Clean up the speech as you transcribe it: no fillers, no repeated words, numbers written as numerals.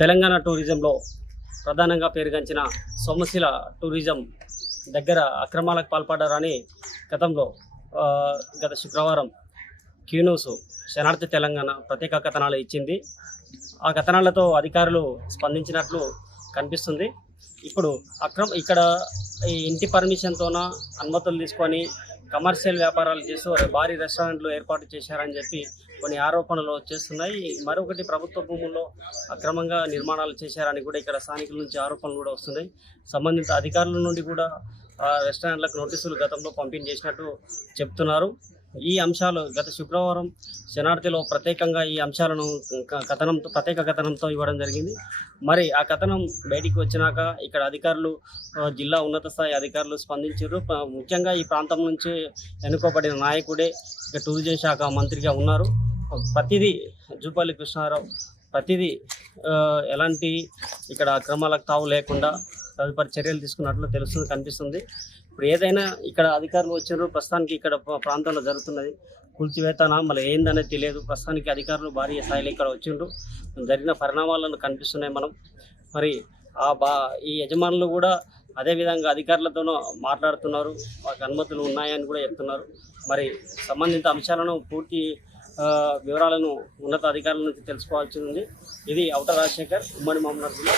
తెలంగాణ టూరిజంలో ప్రధానంగా పేరుగాంచిన సోమశిల టూరిజం దగ్గర అక్రమాలకు పాల్పడ్డారని గతంలో గత శుక్రవారం క్యూన్యూస్ శనార్థి తెలంగాణ ప్రత్యేక కథనాలు ఇచ్చింది. ఆ కథనాలతో అధికారులు స్పందించినట్లు కనిపిస్తుంది. ఇప్పుడు ఇక్కడ ఈ ఇంటి పర్మిషన్తోన అనుమతులు తీసుకొని కమర్షియల్ వ్యాపారాలు చేస్తూ భారీ రెస్టారెంట్లు ఏర్పాటు చేశారని చెప్పి కొన్ని ఆరోపణలు వచ్చేస్తున్నాయి. మరొకటి ప్రభుత్వ భూముల్లో అక్రమంగా నిర్మాణాలు చేశారని కూడా ఇక్కడ స్థానికుల నుంచి ఆరోపణలు కూడా వస్తున్నాయి. సంబంధిత అధికారుల నుండి కూడా రెస్టారెంట్లకు నోటీసులు గతంలో పంపిణీ చేసినట్టు చెప్తున్నారు. ఈ అంశాలు గత శుక్రవారం శనార్థిలో ప్రత్యేకంగా ఈ అంశాలను ప్రత్యేక కథనంతో ఇవ్వడం జరిగింది. మరి ఆ కథనం బయటికి వచ్చినాక ఇక్కడ అధికారులు, జిల్లా ఉన్నత స్థాయి అధికారులు స్పందించారు. ముఖ్యంగా ఈ ప్రాంతం నుంచి ఎన్నుకోబడిన నాయకుడే ఇక టూరిజం శాఖ మంత్రిగా ఉన్నారు. ప్రతిదీ జూపల్లి కృష్ణారావు ప్రతిదీ ఎలాంటి ఇక్కడ అక్రమాలకు తావు లేకుండా తదుపరి చర్యలు తీసుకున్నట్లు కనిపిస్తుంది. ఇప్పుడు ఏదైనా ఇక్కడ అధికారులు వచ్చారు, ప్రస్తుతానికి ఇక్కడ ప్రాంతంలో జరుగుతున్నది కూల్చివేతనా మళ్ళీ ఏందనేది తెలియదు. ప్రస్తుతానికి అధికారులు భారీ స్థాయిలో ఇక్కడ వచ్చిండ్రు. జరిగిన పరిణామాలను కనిపిస్తున్నాయి. మరి ఈ యజమానులు కూడా అదేవిధంగా అధికారులతోనూ మాట్లాడుతున్నారు, వారికి అనుమతులు ఉన్నాయని కూడా చెప్తున్నారు. మరి సంబంధిత అంశాలను పూర్తి వివరాలను ఉన్నత అధికారుల నుంచి తెలుసుకోవాల్సి ఉంది. ఇది ఔటర్ రాజశేఖర్, ఉమ్మడి మహబూబ్నగర్ జిల్లా.